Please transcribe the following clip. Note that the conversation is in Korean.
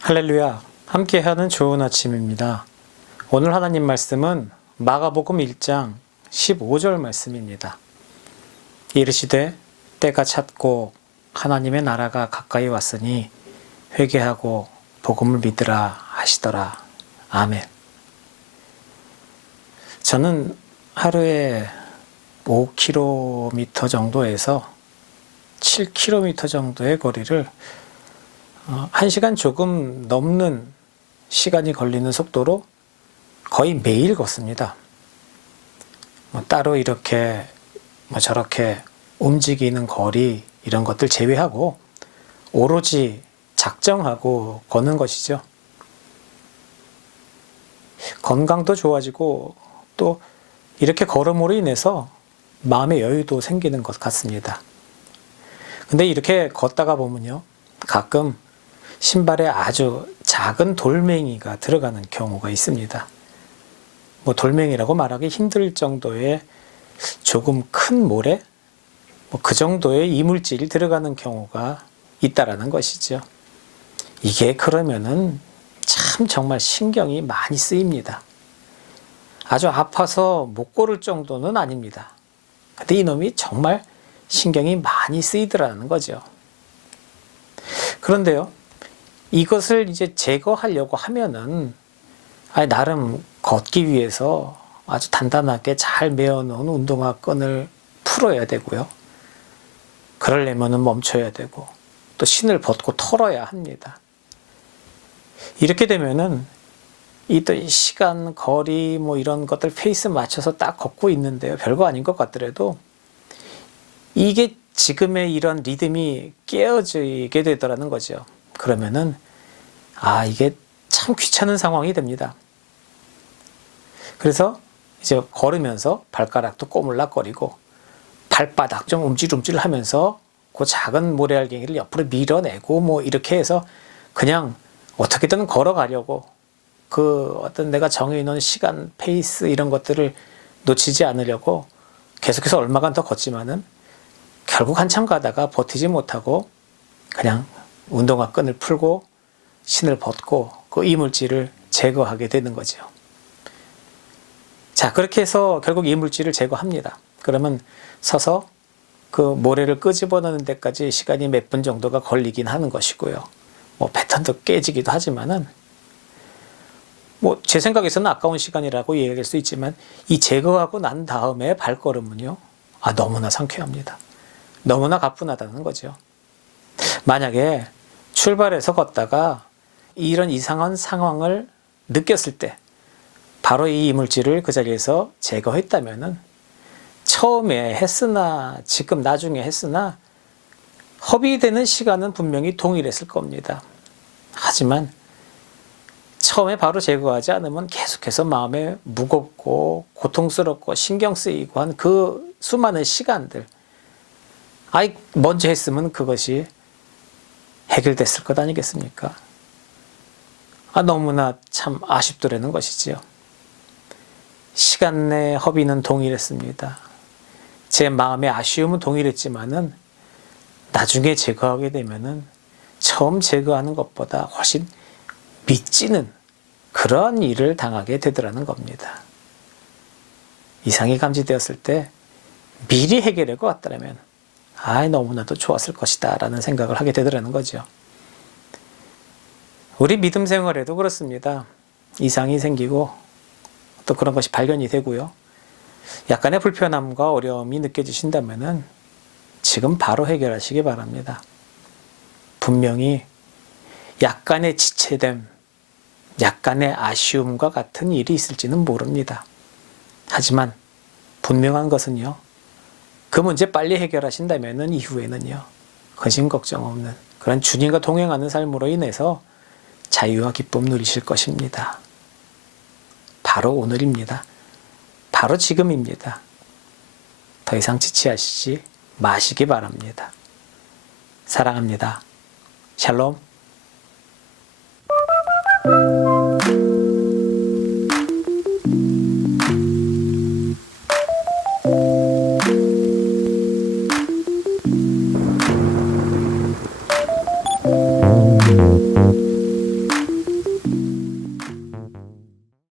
할렐루야, 함께하는 좋은 아침입니다. 오늘 하나님 말씀은 마가복음 1장 15절 말씀입니다. 이르시되 때가 찼고 하나님의 나라가 가까이 왔으니 회개하고 복음을 믿으라 하시더라. 아멘. 저는 하루에 5km 정도에서 7km 정도의 거리를 1시간 조금 넘는 시간이 걸리는 속도로 거의 매일 걷습니다. 따로 이렇게 저렇게 움직이는 거리 이런 것들 제외하고 오로지 작정하고 걷는 것이죠. 건강도 좋아지고 또 이렇게 걸음으로 인해서 마음의 여유도 생기는 것 같습니다. 근데 이렇게 걷다가 보면요, 가끔 신발에 아주 작은 돌멩이가 들어가는 경우가 있습니다. 돌멩이라고 말하기 힘들 정도의 조금 큰 모래, 그 정도의 이물질이 들어가는 경우가 있다라는 것이죠. 이게 그러면은 참 정말 신경이 많이 쓰입니다. 아주 아파서 못 걸을 정도는 아닙니다. 근데 이놈이 정말 신경이 많이 쓰이더라는 거죠. 그런데요, 이것을 이제 제거하려고 하면은 나름 걷기 위해서 아주 단단하게 잘 메어놓은 운동화 끈을 풀어야 되고요. 그러려면은 멈춰야 되고 또 신을 벗고 털어야 합니다. 이렇게 되면은 이 시간, 거리 이런 것들 페이스 맞춰서 딱 걷고 있는데요. 별거 아닌 것 같더라도 이게 지금의 이런 리듬이 깨어지게 되더라는 거죠. 그러면은 이게 참 귀찮은 상황이 됩니다. 그래서 이제 걸으면서 발가락도 꼬물락거리고 발바닥 좀 움찔움찔 하면서 그 작은 모래알갱이를 옆으로 밀어내고 이렇게 해서 그냥 어떻게든 걸어가려고 그 어떤 내가 정해놓은 시간, 페이스 이런 것들을 놓치지 않으려고 계속해서 얼마간 더 걷지만은 결국 한참 가다가 버티지 못하고 그냥 운동화 끈을 풀고 신을 벗고 그 이물질을 제거하게 되는 거죠. 자, 그렇게 해서 결국 이물질을 제거합니다. 그러면 서서 그 모래를 끄집어내는 데까지 시간이 몇 분 정도가 걸리긴 하는 것이고요. 패턴도 깨지기도 하지만은 제 생각에서는 아까운 시간이라고 얘기할 수 있지만 이 제거하고 난 다음에 발걸음은요, 너무나 상쾌합니다. 너무나 가뿐하다는 거죠. 만약에 출발해서 걷다가 이런 이상한 상황을 느꼈을 때 바로 이 이물질을 그 자리에서 제거했다면은 처음에 했으나 지금 나중에 했으나 허비되는 시간은 분명히 동일했을 겁니다. 하지만 처음에 바로 제거하지 않으면 계속해서 마음에 무겁고 고통스럽고 신경 쓰이고 한 그 수많은 시간들, 먼저 했으면 그것이 해결됐을 것 아니겠습니까? 너무나 참 아쉽더라는 것이지요. 시간 내 허비는 동일했습니다. 제 마음의 아쉬움은 동일했지만은 나중에 제거하게 되면은 처음 제거하는 것보다 훨씬 미치는 그런 일을 당하게 되더라는 겁니다. 이상이 감지되었을 때 미리 해결할 것 같다면 너무나도 좋았을 것이다 라는 생각을 하게 되더라는 거죠. 우리 믿음 생활에도 그렇습니다. 이상이 생기고 또 그런 것이 발견이 되고요. 약간의 불편함과 어려움이 느껴지신다면은 지금 바로 해결하시기 바랍니다. 분명히 약간의 지체됨, 약간의 아쉬움과 같은 일이 있을지는 모릅니다. 하지만 분명한 것은요, 그 문제 빨리 해결하신다면은 이후에는요, 근심 걱정 없는 그런 주님과 동행하는 삶으로 인해서 자유와 기쁨 누리실 것입니다. 바로 오늘입니다. 바로 지금입니다. 더 이상 지체하시지 마시기 바랍니다. 사랑합니다. 샬롬.